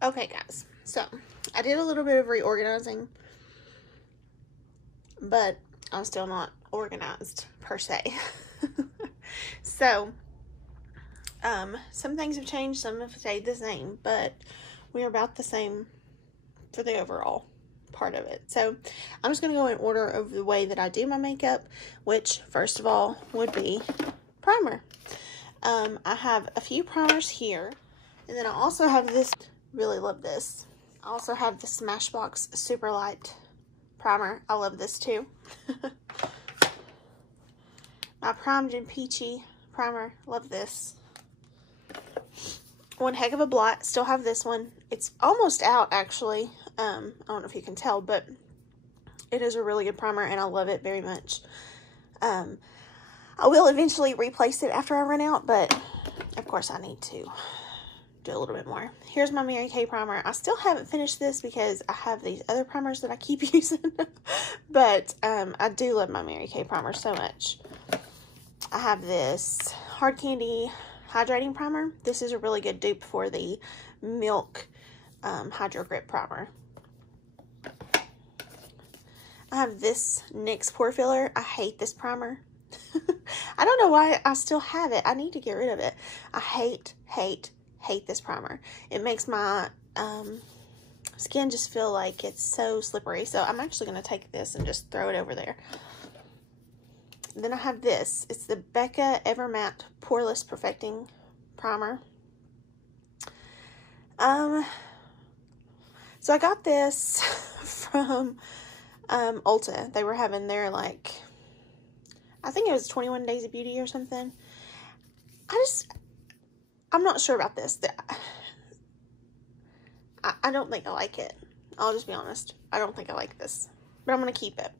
Okay, guys, so I did a little bit of reorganizing, but I'm still not organized per se. So, some things have changed, some have stayed the same, but we're about the same for the overall part of it. So, I'm just going to go in order of the way that I do my makeup, which, first of all, would be primer. I have a few primers here, and then I also have this. Really love this. I also have the Smashbox Super Light primer. I love this too. My Primed and Peachy primer. Love this. One heck of a blot. Still have this one. It's almost out, actually. I don't know if you can tell, but it is a really good primer, and I love it very much. I will eventually replace it after I run out, but of course I need to do a little bit more. Here's my Mary Kay primer. I still haven't finished this because I have these other primers that I keep using, but I do love my Mary Kay primer so much. I have this Hard Candy hydrating primer. This is a really good dupe for the Milk Hydro Grip primer. I have this NYX pore filler. I hate this primer. I don't know why I still have it. I need to get rid of it. I hate this primer. It makes my skin just feel like it's so slippery. So I'm actually going to take this and just throw it over there. And then I have this. It's the Becca Evermatte Poreless Perfecting Primer. So I got this from Ulta. They were having their, like, I think it was 21 Days of Beauty or something. I'm not sure about this. I don't think I like it. I'll just be honest. I don't think I like this. But I'm going to keep it.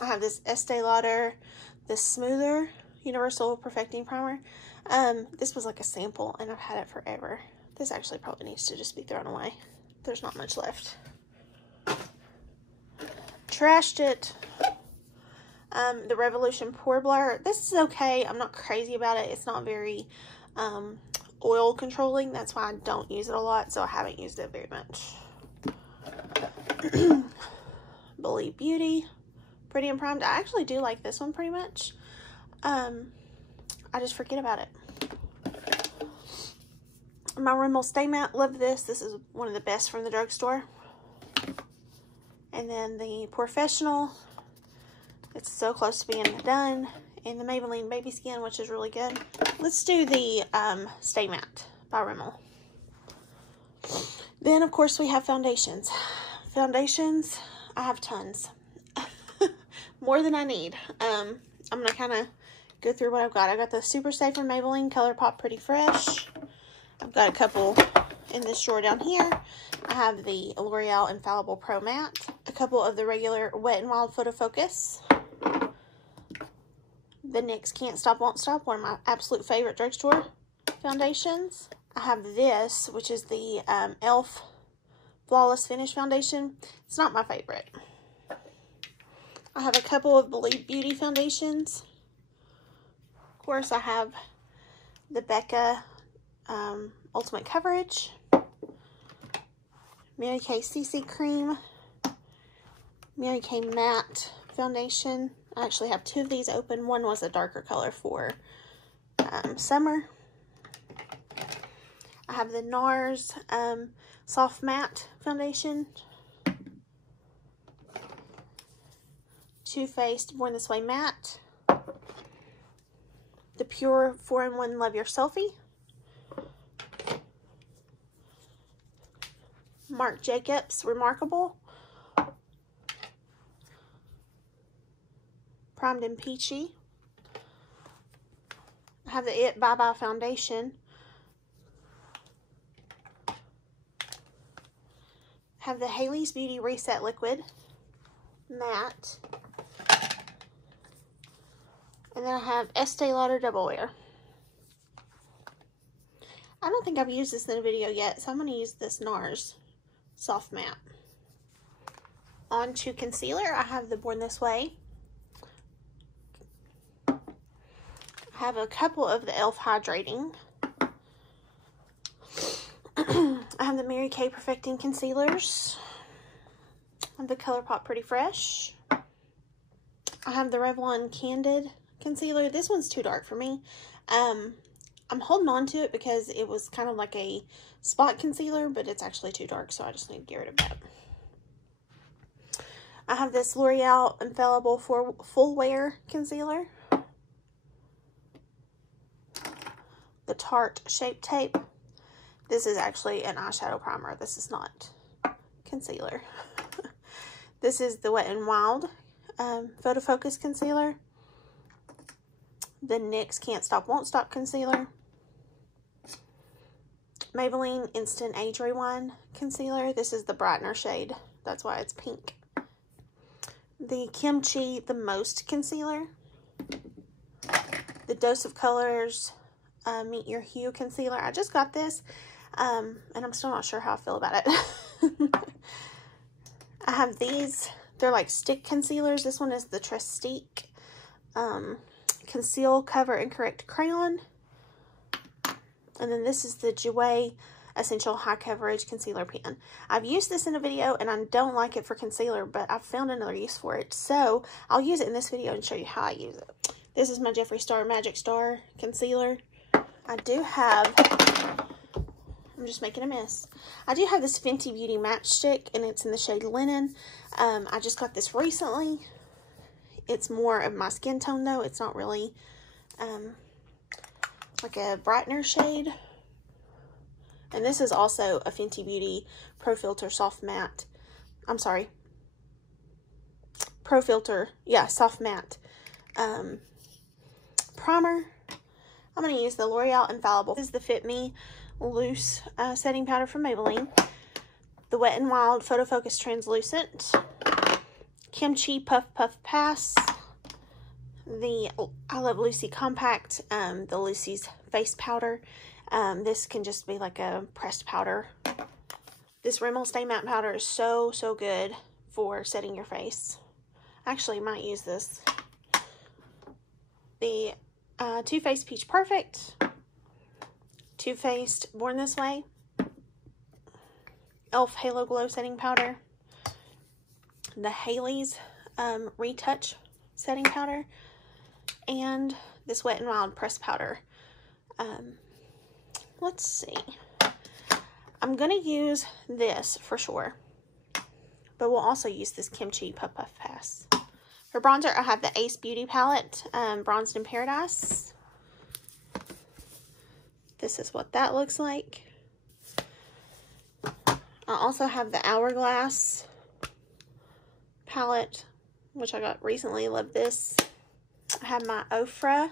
I have this Estee Lauder, this Smoother Universal Perfecting Primer. This was like a sample, and I've had it forever. This actually probably needs to just be thrown away. There's not much left. Trashed it. The Revolution Pore Blur. This is okay. I'm not crazy about it. It's not very oil controlling. That's why I don't use it a lot, so I haven't used it very much. Believe Beauty. Pretty and Primed. I actually do like this one pretty much. I just forget about it. My Rimmel Stay Matte. Love this. This is one of the best from the drugstore. And then the Professional. It's so close to being done. And the Maybelline Baby Skin, which is really good. Let's do the Stay Matte by Rimmel. Then, of course, we have foundations. Foundations, I have tons. More than I need. I'm going to kind of go through what I've got. I got the Super Stay from Maybelline ColourPop Pretty Fresh. I've got a couple in this drawer down here. I have the L'Oreal Infallible Pro Matte. A couple of the regular Wet n Wild Photo Focus. The NYX Can't Stop Won't Stop, one of my absolute favorite drugstore foundations. I have this, which is the e.l.f. Flawless Finish Foundation. It's not my favorite. I have a couple of Believe Beauty foundations. Of course, I have the Becca Ultimate Coverage, Mary Kay CC Cream, Mary Kay Matte Foundation. I actually have two of these open. One was a darker color for summer. I have the NARS Soft Matte Foundation. Too Faced Born This Way Matte. The Pure 4-in-1 Love Your Selfie. Marc Jacobs Remarkable. Primed and Peachy. I have the It Bye Bye Foundation. I have the Hailey's Beauty Reset Liquid Matte. And then I have Estee Lauder Double Wear. I don't think I've used this in a video yet, so I'm going to use this NARS Soft Matte. On to concealer, I have the Born This Way. I have a couple of the e.l.f. Hydrating. have the Mary Kay Perfecting Concealers. I have the ColourPop Pretty Fresh. I have the Revlon Candid Concealer. This one's too dark for me. I'm holding on to it because it was kind of like a spot concealer, but it's actually too dark, so I just need to get rid of that. I have this L'Oreal Infallible Full Wear Concealer. The Tarte Shape Tape. This is actually an eyeshadow primer. This is not concealer. This is the Wet n Wild Photo Focus Concealer. The NYX Can't Stop Won't Stop Concealer. Maybelline Instant Age Rewind Concealer. This is the brightener shade. That's why it's pink. The Kimchi The Most Concealer. The Dose of Colors Meet Your Hue Concealer. I just got this, and I'm still not sure how I feel about it. I have these. They're like stick concealers. This one is the Trestique Conceal, Cover, and Correct Crayon. And then this is the Jouer Essential High Coverage Concealer Pen. I've used this in a video, and I don't like it for concealer, but I've found another use for it. So I'll use it in this video and show you how I use it. This is my Jeffree Star Magic Star Concealer. I do have, I'm just making a mess. I do have this Fenty Beauty Matchstick, and it's in the shade Linen. I just got this recently. It's more of my skin tone, though. It's not really like a brightener shade. And this is also a Fenty Beauty Pro Filter Soft Matte. I'm sorry. Pro Filter, yeah, Soft Matte primer. I'm going to use the L'Oreal Infallible. This is the Fit Me Loose setting powder from Maybelline. The Wet n Wild Photo Focus Translucent. Kimchi Puff Puff Pass. The I Love Lucy Compact. The Lucy's Face Powder. This can just be like a pressed powder. This Rimmel Stay Matte Powder is so good for setting your face. Actually, might use this. The Too Faced Peach Perfect. Too Faced Born This Way. e.l.f. Halo Glow Setting Powder. The Hailey's Retouch Setting Powder. And this Wet n Wild Pressed Powder. Let's see. I'm going to use this for sure. But we'll also use this Kimchi Puff Puff Pass. For bronzer, I have the Ace Beauty Palette, Bronzed in Paradise. This is what that looks like. I also have the Hourglass palette, which I got recently. Love this. I have my Ofra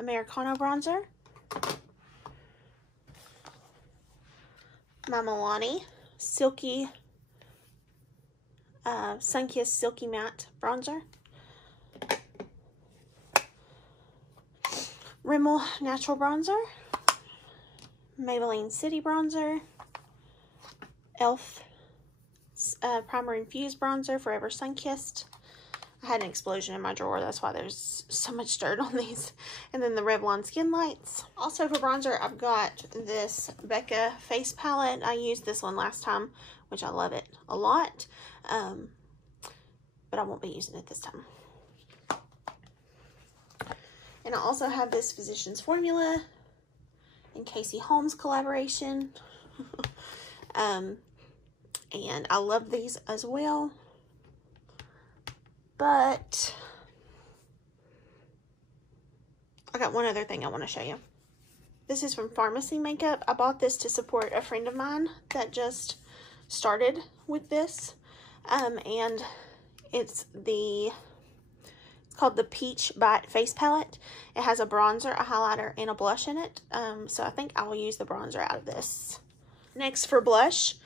Americano bronzer. My Milani Silky Sunkissed Silky Matte bronzer. Rimmel Natural Bronzer. Maybelline City Bronzer. e.l.f. Primer Infused Bronzer, Forever Sunkissed. I had an explosion in my drawer, that's why there's so much dirt on these. And then the Revlon Skin Lights. Also for bronzer, I've got this Becca Face Palette. I used this one last time, which I love it a lot. But I won't be using it this time. And I also have this Physicians Formula and Casey Holmes collaboration. And I love these as well. But I got one other thing I want to show you. This is from Farmasi Makeup. I bought this to support a friend of mine that just started with this. And it's called the Peach Bite Face Palette. It has a bronzer, a highlighter, and a blush in it. So I think I will use the bronzer out of this. Next for blush,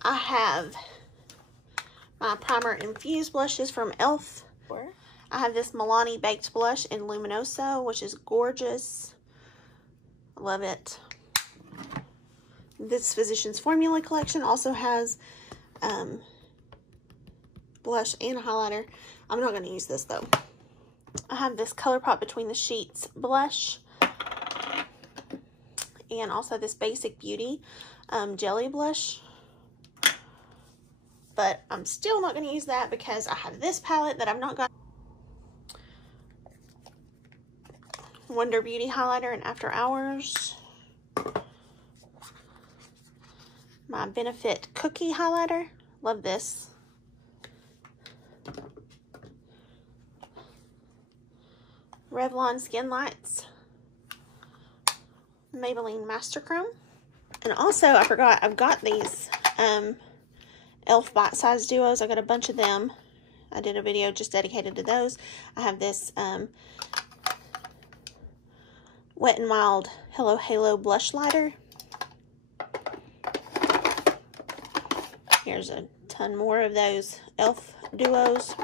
I have my Primer Infused blushes from e.l.f. I have this Milani Baked Blush in Luminoso, which is gorgeous. I love it. This Physicians Formula collection also has blush and highlighter. I'm not going to use this though. I have this ColourPop Between the Sheets blush and also this Basic Beauty Jelly Blush. But I'm still not going to use that because I have this palette that I've not got. Wonder Beauty highlighter in After Hours. My Benefit Cookie highlighter. Love this. Revlon Skin Lights. Maybelline Master Chrome. And also, I forgot, I've got these e.l.f. Bite Size Duos. I got a bunch of them. I did a video just dedicated to those. I have this Wet n Wild Hello Halo Blush Lighter. Here's a ton more of those e.l.f. duos.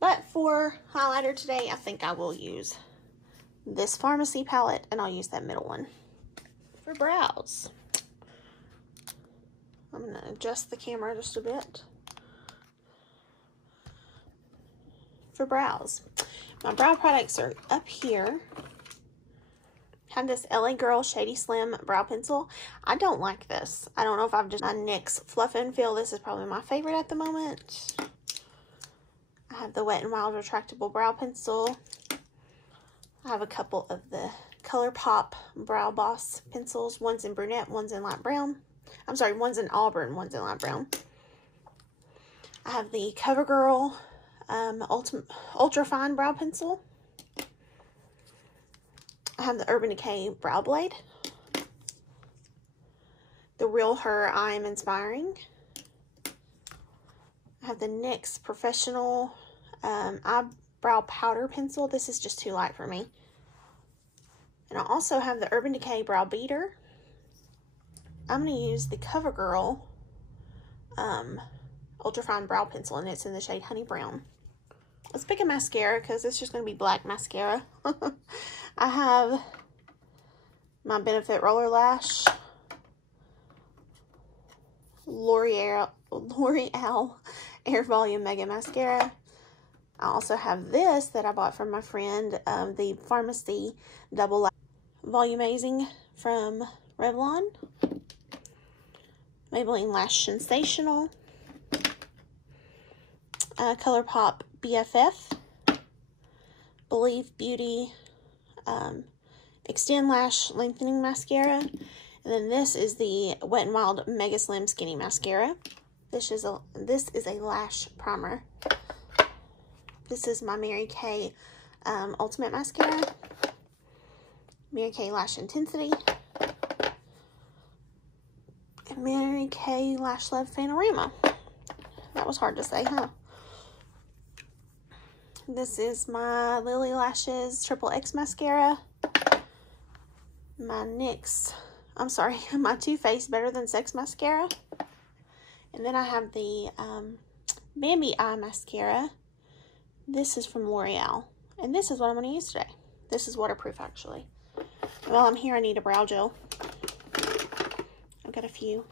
But for highlighter today, I think I will use this Farmasi palette, and I'll use that middle one. For brows, I'm going to adjust the camera just a bit. For brows, my brow products are up here. Have this LA Girl Shady Slim brow pencil. I don't like this. I don't know if I've just my NYX Fluff and Fill. This is probably my favorite at the moment. I have the Wet n Wild retractable brow pencil. I have a couple of the ColourPop Brow Boss pencils. One's in brunette, one's in light brown. I'm sorry, one's in auburn, one's in light brown. I have the CoverGirl Ultra Fine Brow Pencil. I have the Urban Decay Brow Blade. The Real Her I Am Inspiring. I have the NYX Professional Eyebrow Powder Pencil. This is just too light for me. And I also have the Urban Decay Brow Beater. I'm going to use the CoverGirl Ultra Fine Brow Pencil, and it's in the shade Honey Brown. Let's pick a mascara because it's just going to be black mascara. I have my Benefit Roller Lash, L'Oreal Air Volume Mega Mascara. I also have this that I bought from my friend, the Farmasi Double Lash Volumizing from Revlon. Maybelline Lash Sensational. ColourPop BFF. Believe Beauty Extend Lash Lengthening Mascara. And then this is the Wet n Wild Mega Slim Skinny Mascara. This is a lash primer. This is my Mary Kay Ultimate Mascara. Mary Kay Lash Intensity. And Mary Kay Lash Love Panorama. That was hard to say, huh? This is my Lily Lashes Triple X Mascara. My my Too Faced Better Than Sex Mascara. And then I have the Bambi Eye Mascara. This is from L'Oreal. And this is what I'm going to use today. This is waterproof, actually. While I'm here, I need a brow gel. I've got a few.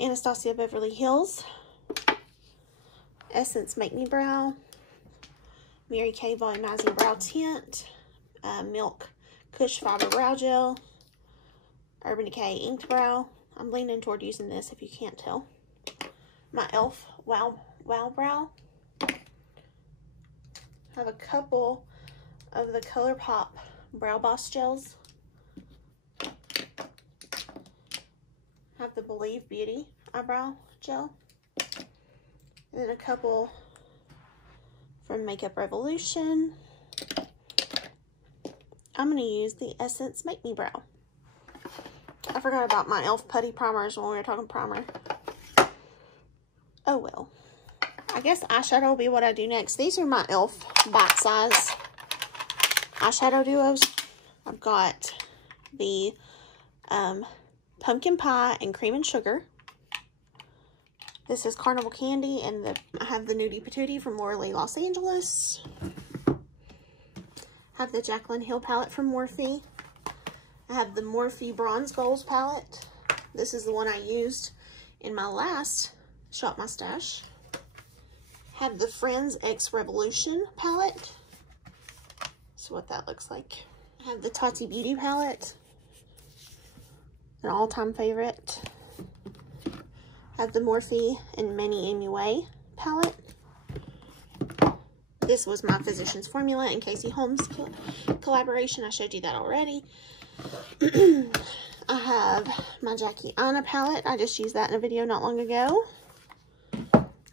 Anastasia Beverly Hills. Essence Make Me Brow. Mary Kay Volumizing Brow Tint. Milk Kush Fiber Brow Gel. Urban Decay Inked Brow. I'm leaning toward using this if you can't tell. My e.l.f. Wow Brow. I have a couple of the ColourPop Brow Boss Gels. I have the Believe Beauty Eyebrow Gel. And then a couple from Makeup Revolution. I'm going to use the Essence Make Me Brow. I forgot about my e.l.f. Putty Primers when we were talking primer. Oh well. I guess eyeshadow will be what I do next. These are my e.l.f. Bite Size eyeshadow duos. I've got the Pumpkin Pie and Cream and Sugar. This is Carnival Candy, and I have the Nudie Patootie from Laura Lee Los Angeles. I have the Jaclyn Hill palette from Morphe. I have the Morphe Bronze Goals palette. This is the one I used in my last Shop My Stash. Have the Friends X Revolution palette. So what that looks like. I have the Tawny Beauty palette, an all-time favorite. I have the Morphe and Many Anyway palette. This was my Physicians Formula and Casey Holmes collaboration. I showed you that already. I have my Jackie Aina palette. I just used that in a video not long ago.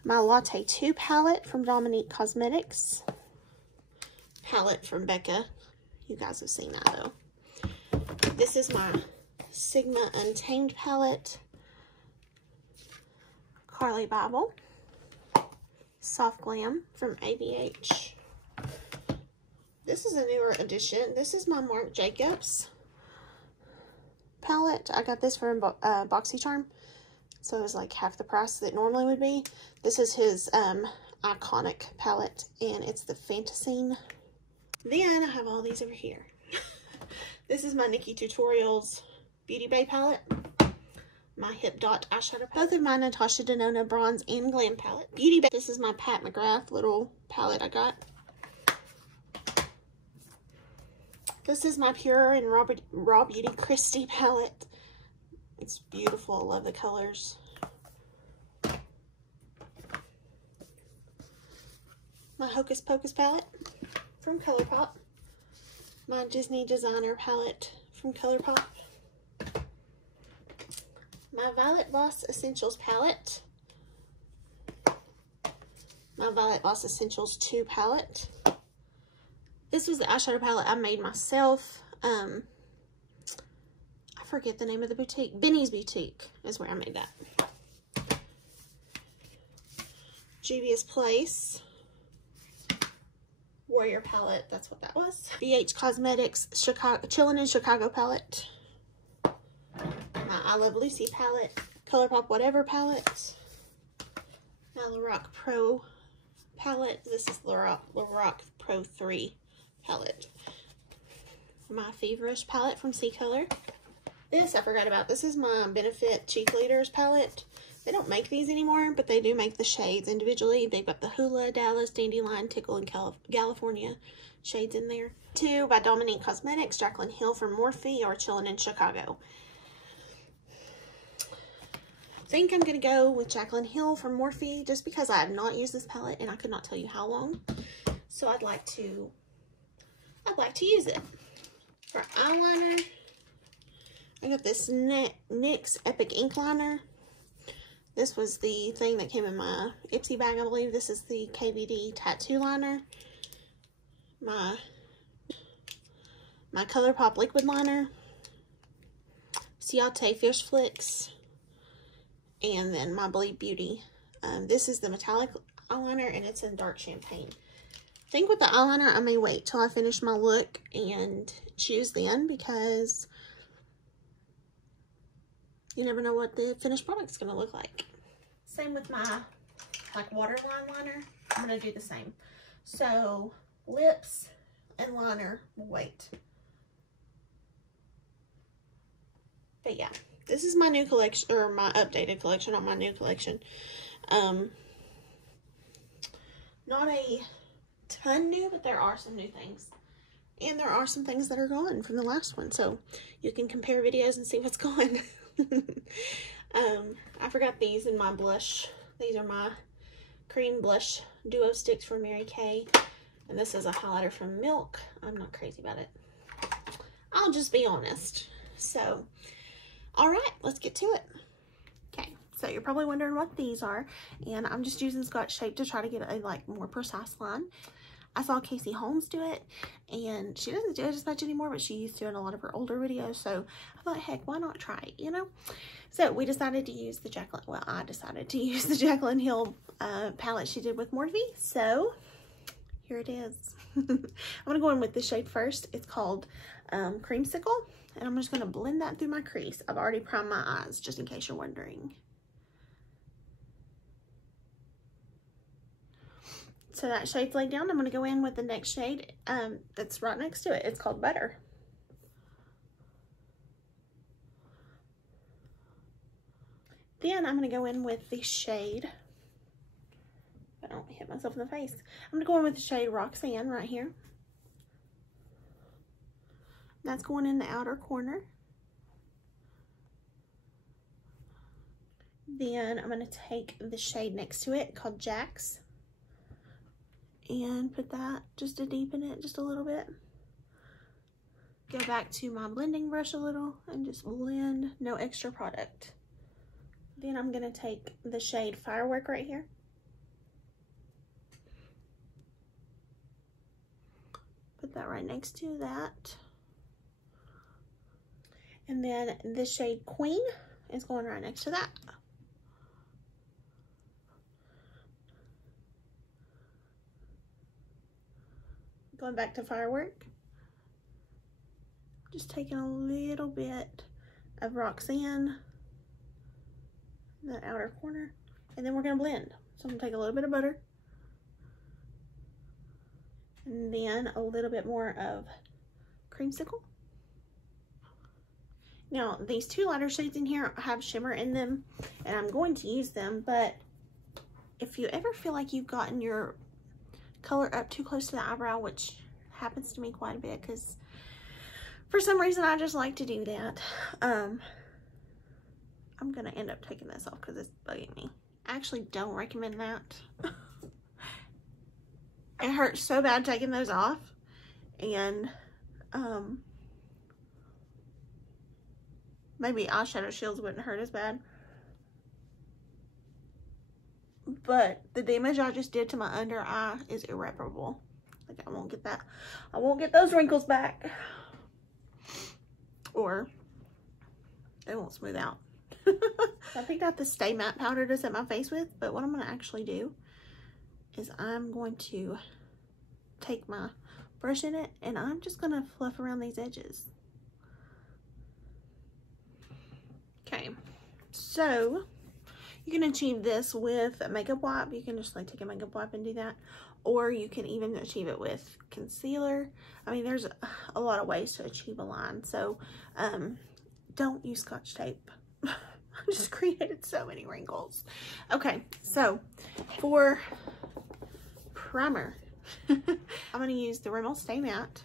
My Latte 2 palette from Dominique Cosmetics. Palette from Becca. You guys have seen that though. This is my Sigma Untamed palette. Carly Bible. Soft Glam from ABH. This is a newer edition. This is my Marc Jacobs palette. I got this from BoxyCharm, so it was like half the price that it normally would be. This is his iconic palette, and it's the Fantasine. Then I have all these over here. This is my Nikki Tutorials Beauty Bay palette. My Hip Dot eyeshadow palette. Both of my Natasha Denona Bronze and Glam palette. Beauty Bay. This is my Pat McGrath little palette I got. This is my Pure and Raw Beauty Christie palette. It's beautiful. I love the colors. My Hocus Pocus palette from ColourPop. My Disney Designer palette from ColourPop. My Violet Voss Essentials palette. My Violet Voss Essentials 2 palette. This was the eyeshadow palette I made myself. I forget the name of the boutique. Benny's Boutique is where I made that. Juvia's Place. Warrior palette, that's what that was. BH Cosmetics Chillin' in Chicago palette. My I Love Lucy palette, ColourPop Whatever palette, my Lorac Pro palette. This is Lorac Pro 3 palette. My Feverish palette from C Color. This I forgot about. This is my Benefit Cheek Leaders palette. They don't make these anymore, but they do make the shades individually. They've got the Hula, Dallas, Dandelion, Tickle, and California shades in there. 2 by Dominique Cosmetics, Jaclyn Hill from Morphe, or Chillin' in Chicago. I think I'm going to go with Jaclyn Hill from Morphe just because I have not used this palette and I could not tell you how long. So I'd like to use it. For eyeliner, I got this NYX Epic Ink Liner. This was the thing that came in my Ipsy bag, I believe. This is the KVD Tattoo Liner. My ColourPop Liquid Liner. Ciate Fish Flicks. And then my Bleed Beauty. This is the metallic eyeliner and it's in dark champagne. I think with the eyeliner I may wait till I finish my look and choose then, because you never know what the finished product is going to look like. Same with my waterline liner. I'm going to do the same. So lips and liner will wait. But yeah. This is my new collection, or my updated collection, not my new collection. Not a ton new, but there are some new things. And there are some things that are gone from the last one. So you can compare videos and see what's gone. I forgot these in my blush. These are my cream blush duo sticks from Mary Kay. And this is a highlighter from Milk. I'm not crazy about it. I'll just be honest. So... all right, let's get to it. Okay, so you're probably wondering what these are, and I'm just using Scotch tape to try to get a more precise line. I saw Casey Holmes do it, and she doesn't do it as much anymore, but she used to in a lot of her older videos, so I thought, heck, why not try it, you know? So we decided to use the I decided to use the Jaclyn Hill palette she did with Morphe, so here it is. I'm gonna go in with this shade first. It's called Creamsicle. And I'm just going to blend that through my crease. I've already primed my eyes, just in case you're wondering. So that shade's laid down. I'm going to go in with the next shade that's right next to it. It's called Butter. Then I'm going to go in with the shade. I don't hit myself in the face. I'm going to go in with the shade Roxanne right here. That's going in the outer corner. Then I'm going to take the shade next to it called Jack's and put that just to deepen it just a little bit. Go back to my blending brush a little and just blend, no extra product. Then I'm going to take the shade Firework right here. Put that right next to that. And then the shade Queen is going right next to that. Going back to Firework. Just taking a little bit of Roxanne in that outer corner. And then we're going to blend. So I'm going to take a little bit of butter. And then a little bit more of Creamsicle. Now, these two lighter shades in here have shimmer in them, and I'm going to use them, but if you ever feel like you've gotten your color up too close to the eyebrow, which happens to me quite a bit, because for some reason I just like to do that, I'm going to end up taking this off because it's bugging me. I actually don't recommend that. It hurts so bad taking those off, and maybe eyeshadow shields wouldn't hurt as bad. But the damage I just did to my under eye is irreparable. Like, I won't get that. I won't get those wrinkles back. Or they won't smooth out. I picked out the Stay Matte powder to set my face with, but what I'm going to actually do is I'm going to take my brush in it and I'm just going to fluff around these edges. Okay, so you can achieve this with a makeup wipe. You can just like take a makeup wipe and do that, or you can even achieve it with concealer. I mean, there's a lot of ways to achieve a line, so don't use Scotch tape. I just created so many wrinkles. Okay, so for primer, I'm going to use the Rimmel Stay Matte.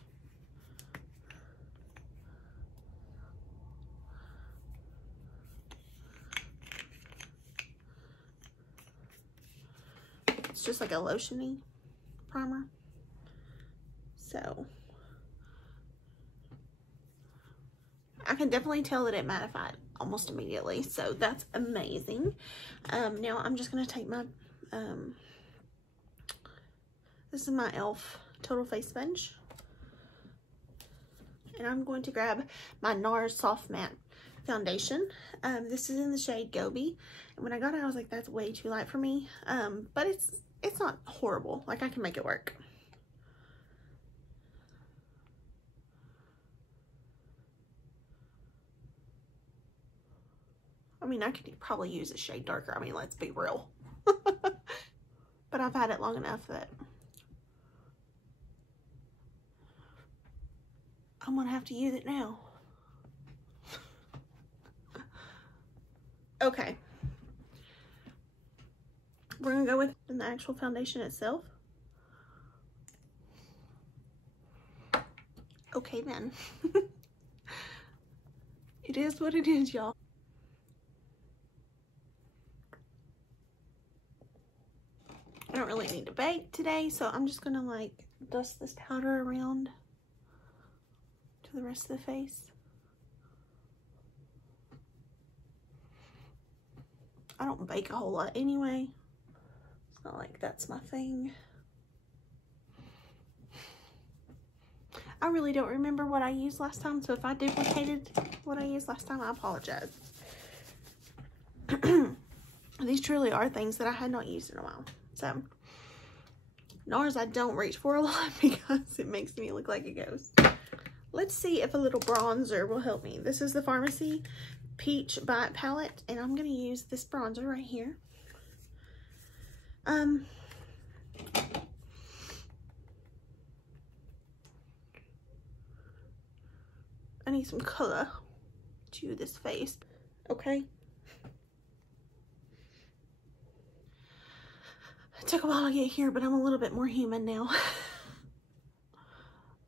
It's just like a lotiony primer. So I can definitely tell that it mattified almost immediately, so that's amazing. Now I'm just going to take my this is my e.l.f. Total Face Sponge, and I'm going to grab my NARS Soft Matte Foundation. This is in the shade Gobi, and when I got it I was like, that's way too light for me, but it's not horrible. Like, I can make it work. I mean, I could probably use a shade darker. I mean, let's be real. But I've had it long enough that I'm gonna have to use it now. Okay. We're gonna go with the actual foundation itself. Okay then. It is what it is, y'all. I don't really need to bake today, so I'm just gonna like dust this powder around to the rest of the face. I don't bake a whole lot anyway. It's not like that's my thing. I really don't remember what I used last time, so if I duplicated what I used last time, I apologize. These truly are things that I had not used in a while. So, NARS I don't reach for a lot because it makes me look like a ghost. Let's see if a little bronzer will help me. This is the Farmasi Peach Bite Palette, and I'm going to use this bronzer right here. I need some color to this face. Okay. It took a while to get here, but I'm a little bit more human now.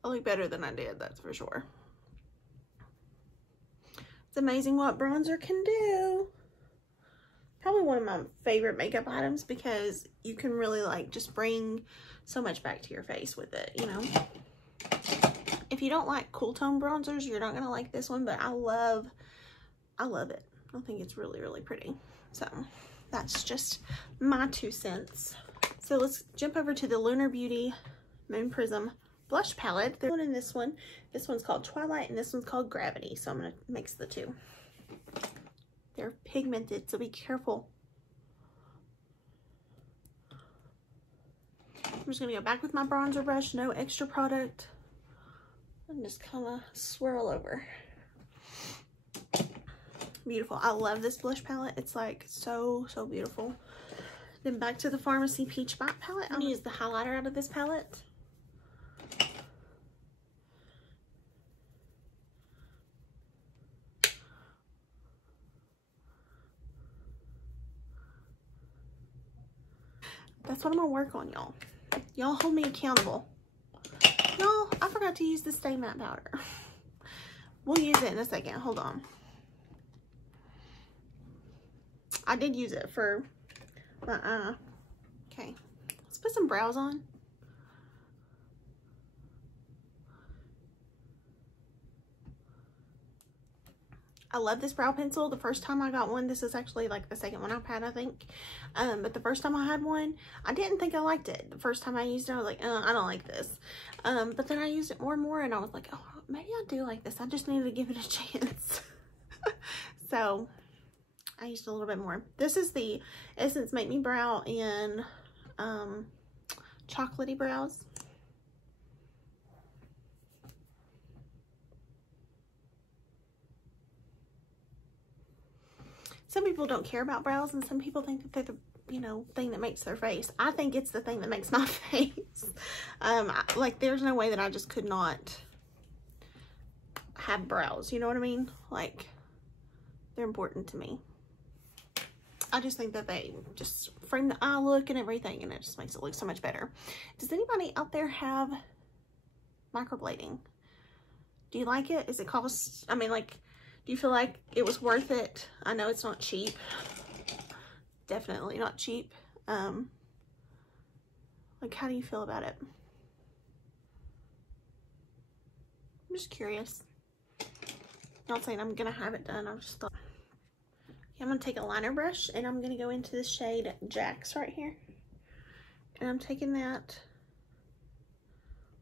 I look better than I did, that's for sure. It's amazing what bronzer can do. Probably one of my favorite makeup items because you can really like just bring so much back to your face with it, you know. If you don't like cool tone bronzers, you're not gonna like this one, but I love it. I think it's really, really pretty. So that's just my 2 cents. So let's jump over to the Lunar Beauty Moon Prism blush palette. There's one in this one. This one's called Twilight and this one's called Gravity. So I'm gonna mix the two. They're pigmented, so be careful. I'm just gonna go back with my bronzer brush, no extra product, and just kind of swirl over. Beautiful. I love this blush palette. It's like so beautiful. Then back to the Farmasi Peach Matte palette. I'm gonna use the highlighter out of this palette. That's what I'm gonna work on, y'all. Y'all hold me accountable. Y'all, I forgot to use the Stay Matte powder. We'll use it in a second. Hold on. I did use it for my eye. Okay, let's put some brows on. I love this brow pencil. The first time I got one, this is actually like the second one I've had, I think. But the first time I had one, I didn't think I liked it. The first time I used it, I was like, I don't like this. But then I used it more and more, and I was like, oh, maybe I do like this. I just needed to give it a chance. So I used a little bit more. This is the Essence Make Me Brow in Chocolatey Brows. Some people don't care about brows, and some people think that they're the, you know, thing that makes their face. I think it's the thing that makes my face. Like, there's no way that I just could not have brows, you know what I mean? Like, they're important to me. I just think that they just frame the eye look and everything, and it just makes it look so much better. Does anybody out there have microblading? Do you like it? Is it cost, I mean, like, do you feel like it was worth it? I know it's not cheap. Definitely not cheap. Like, how do you feel about it? I'm just curious. Not saying I'm gonna have it done. I'm just thought. Okay, I'm gonna take a liner brush and I'm gonna go into the shade Jax right here. And I'm taking that,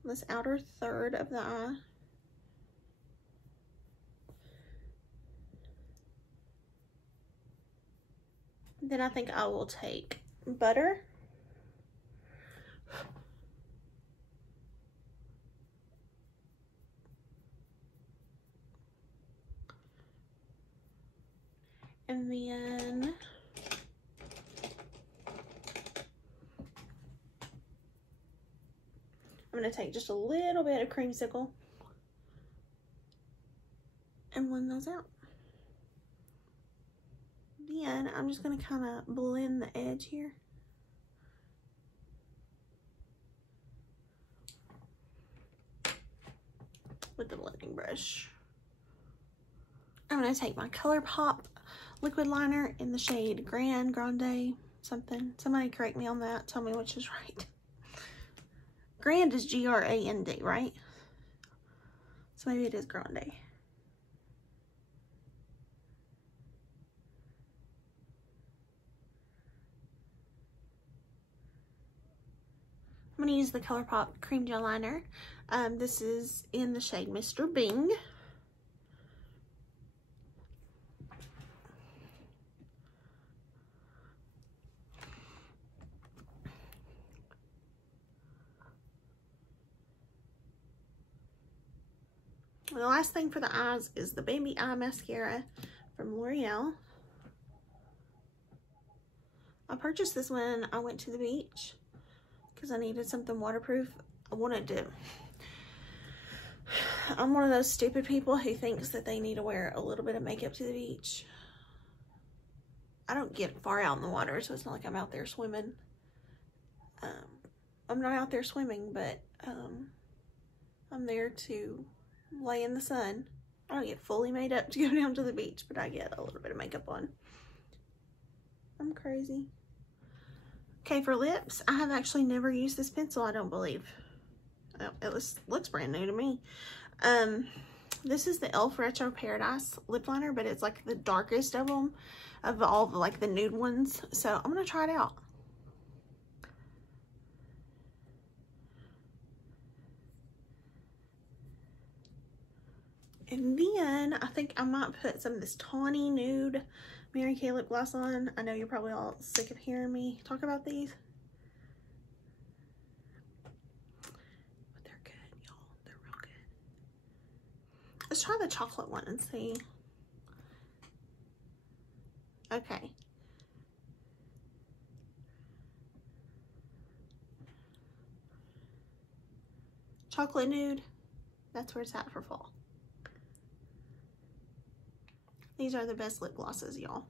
this outer third of the eye. Then I think I will take butter. And then I'm going to take just a little bit of creamsicle and blend those out. Then I'm just going to kind of blend the edge here. With the blending brush. I'm going to take my ColourPop liquid liner in the shade Grande, something. Somebody correct me on that. Tell me which is right. Grand is G-R-A-N-D, right? So maybe it is Grande. I'm going to use the ColourPop Cream Gel Liner. This is in the shade Mr. Bing. And the last thing for the eyes is the Baby Eye Mascara from L'Oreal. I purchased this when I went to the beach because I needed something waterproof. I'm one of those stupid people who thinks that they need to wear a little bit of makeup to the beach. I don't get far out in the water, so it's not like I'm out there swimming. I'm not out there swimming, but I'm there to lay in the sun. I don't get fully made up to go down to the beach, but I get a little bit of makeup on. I'm crazy. Okay, for lips, I have actually never used this pencil, I don't believe. It looks brand new to me. This is the e.l.f. Retro Paradise lip liner, but it's like the darkest of them, of all the, like the nude ones. So I'm gonna try it out. And then I think I might put some of this Tawny Nude Mary Kay lip gloss on. I know you're probably all sick of hearing me talk about these, but they're good, y'all. They're real good. Let's try the chocolate one and see. Okay. Chocolate Nude, that's where it's at for fall. These are the best lip glosses, y'all.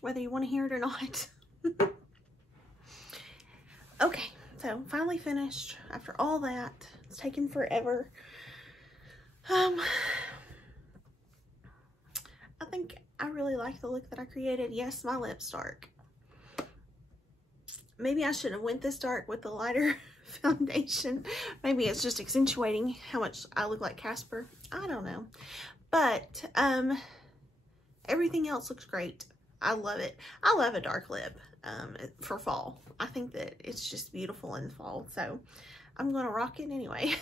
Whether you want to hear it or not. Okay, so finally finished after all that. It's taken forever. I think I really like the look that I created. Yes, my lip's dark. Maybe I should have went this dark with the lighter foundation. Maybe it's just accentuating how much I look like Casper. I don't know. But everything else looks great. I love it. I love a dark lip for fall. I think that it's just beautiful in the fall. So I'm going to rock it anyway.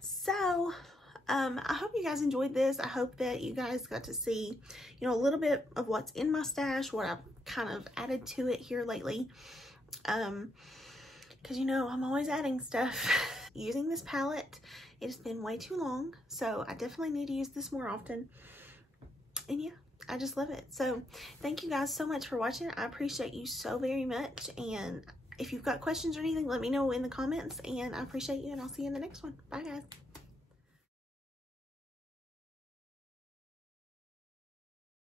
So I hope you guys enjoyed this. I hope that you guys got to see, you know, a little bit of what's in my stash, what I've kind of added to it here lately. Because, you know, I'm always adding stuff. Using this palette, it has been way too long, so I definitely need to use this more often. And yeah, I just love it. So thank you guys so much for watching. I appreciate you so very much. And if you've got questions or anything, let me know in the comments. And I appreciate you, and I'll see you in the next one. Bye, guys.